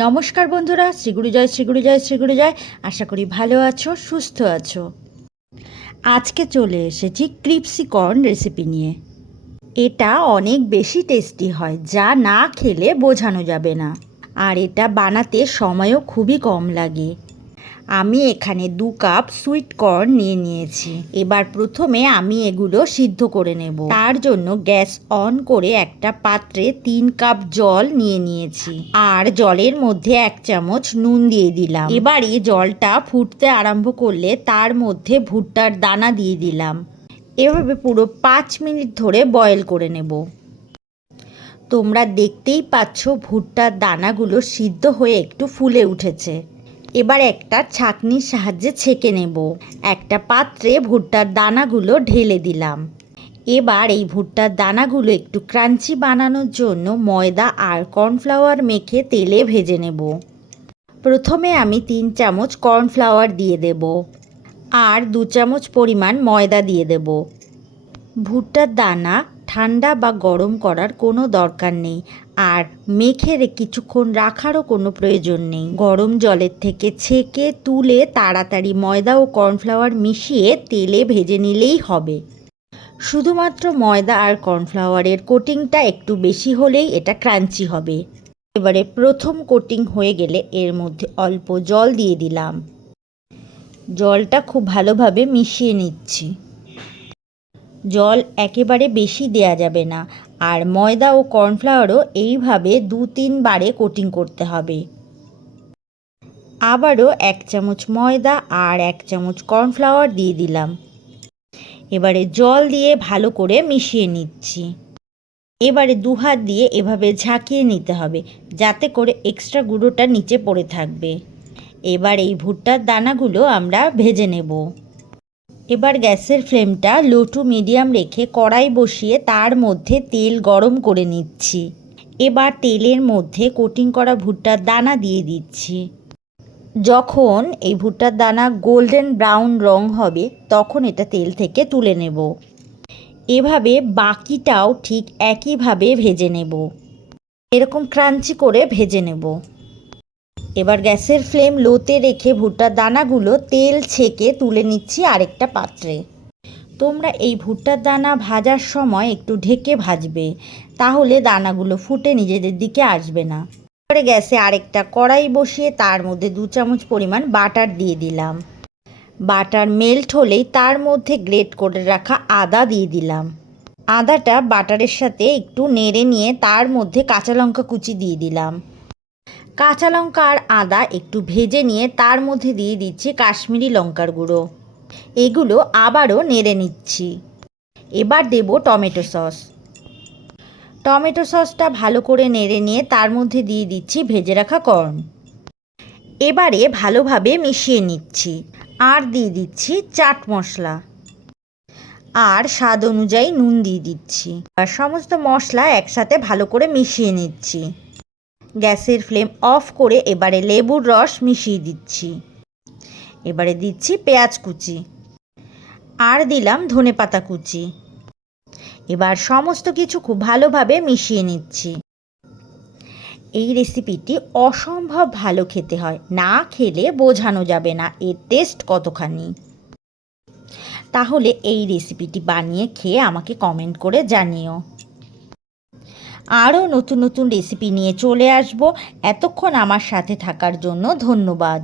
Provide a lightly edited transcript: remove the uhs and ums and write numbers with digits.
নমস্কার বন্ধুরা, শ্রীগুরু জয়, শ্রীগুরু জয়, শ্রীগুরু জয়। আশা করি ভালো আছো, সুস্থ আছো। আজকে চলে এসেছি ক্রিপসি কর্ন রেসিপি নিয়ে। এটা অনেক বেশি টেস্টি হয়, যা না খেলে বোঝানো যাবে না। আর এটা বানাতে সময়ও খুবই কম লাগে। আমি এখানে 2 কাপ সুইট কর্ন নিয়ে নিয়েছি। এবার প্রথমে আমি এগুলো সিদ্ধ করে নেব। তার জন্য গ্যাস অন করে একটা পাত্রে 3 কাপ জল নিয়ে নিয়েছি। আর জলের মধ্যে 1 চামচ নুন দিয়ে দিলাম। এবারে জলটা ফুটতে আরম্ভ করলে তার মধ্যে ভুট্টার দানা দিয়ে দিলাম। এভাবে পুরো 5 মিনিট ধরে বয়েল করে নেব। তোমরা দেখতেই পাচ্ছ ভুট্টার দানাগুলো সিদ্ধ হয়ে একটু ফুলে উঠেছে। এবার একটা ছাঁকনির সাহায্যে ছেঁকে নেব। একটা পাত্রে ভুট্টার দানাগুলো ঢেলে দিলাম। এবার এই ভুট্টার দানাগুলো একটু ক্রাঞ্চি বানানোর জন্য ময়দা আর কর্নফ্লাওয়ার মেখে তেলে ভেজে নেব। প্রথমে আমি 3 চামচ কর্নফ্লাওয়ার দিয়ে দেব আর 2 চামচ পরিমাণ ময়দা দিয়ে দেব। ভুট্টার দানা ঠান্ডা বা গরম করার কোনো দরকার নেই, আর মেখে কিছুক্ষণ রাখারও কোনো প্রয়োজন নেই। গরম জলের থেকে ছেঁকে তুলে তাড়াতাড়ি ময়দা ও কর্নফ্লাওয়ার মিশিয়ে তেলে ভেজে নিলেই হবে। শুধুমাত্র ময়দা আর কর্নফ্লাওয়ারের কোটিংটা একটু বেশি হলেই এটা ক্রাঞ্চি হবে। এবারে প্রথম কোটিং হয়ে গেলে এর মধ্যে অল্প জল দিয়ে দিলাম। জলটা খুব ভালোভাবে মিশিয়ে নিচ্ছি। জল একেবারে বেশি দেয়া যাবে না, আর ময়দা ও কর্নফ্লাওয়ারও এইভাবে 2-3 বারে কোটিং করতে হবে। আবারও 1 চামচ ময়দা আর 1 চামচ কর্নফ্লাওয়ার দিয়ে দিলাম। এবারে জল দিয়ে ভালো করে মিশিয়ে নিচ্ছি। এবারে 2 হাত দিয়ে এভাবে ঝাঁকিয়ে নিতে হবে, যাতে করে এক্সট্রা গুঁড়োটা নিচে পড়ে থাকবে। এবার এই ভুট্টার দানাগুলো আমরা ভেজে নেব। এবার গ্যাসের ফ্লেমটা লো টু মিডিয়াম রেখে কড়াই বসিয়ে তার মধ্যে তেল গরম করে নিচ্ছি। এবার তেলের মধ্যে কোটিং করা ভুট্টার দানা দিয়ে দিচ্ছি। যখন এই ভুট্টার দানা গোল্ডেন ব্রাউন রং হবে তখন এটা তেল থেকে তুলে নেব। এভাবে বাকিটাও ঠিক একইভাবে ভেজে নেব। এরকম ক্রাঞ্চি করে ভেজে নেব। এবার গ্যাসের ফ্লেম লোতে রেখে ভুট্টার দানাগুলো তেল ছেঁকে তুলে নিচ্ছি আরেকটা পাত্রে। তোমরা এই ভুট্টার দানা ভাজার সময় একটু ঢেকে ভাজবে, তাহলে দানাগুলো ফুটে নিজেদের দিকে আসবে না। এবারে গ্যাসে আরেকটা কড়াই বসিয়ে তার মধ্যে 2 চামচ পরিমাণ বাটার দিয়ে দিলাম। বাটার মেল্ট হলেই তার মধ্যে গ্রেট করে রাখা আদা দিয়ে দিলাম। আদাটা বাটারের সাথে একটু নেড়ে নিয়ে তার মধ্যে কাঁচা লঙ্কা কুচি দিয়ে দিলাম। কাঁচা লঙ্কা আর আদা একটু ভেজে নিয়ে তার মধ্যে দিয়ে দিচ্ছি কাশ্মীরি লঙ্কার গুঁড়ো। এগুলো আবারও নেড়ে নিচ্ছি। এবার দেব টমেটো সস। টমেটো সসটা ভালো করে নেড়ে নিয়ে তার মধ্যে দিয়ে দিচ্ছি ভেজে রাখা কর্ন। এবারে ভালোভাবে মিশিয়ে নিচ্ছি আর দিয়ে দিচ্ছি চাট মশলা আর স্বাদ অনুযায়ী নুন দিয়ে দিচ্ছি। আর সমস্ত মশলা একসাথে ভালো করে মিশিয়ে নিচ্ছি। গ্যাসের ফ্লেম অফ করে এবারে লেবুর রস মিশিয়ে দিচ্ছি। এবারে দিচ্ছি পেঁয়াজ কুচি আর দিলাম ধনেপাতা কুচি। এবার সমস্ত কিছু খুব ভালোভাবে মিশিয়ে নিচ্ছি। এই রেসিপিটি অসম্ভব ভালো খেতে হয়, না খেলে বোঝানো যাবে না এর টেস্ট কতখানি। তাহলে এই রেসিপিটি বানিয়ে খেয়ে আমাকে কমেন্ট করে জানিও। আরও নতুন নতুন রেসিপি নিয়ে চলে আসব। এতক্ষণ আমার সাথে থাকার জন্য ধন্যবাদ।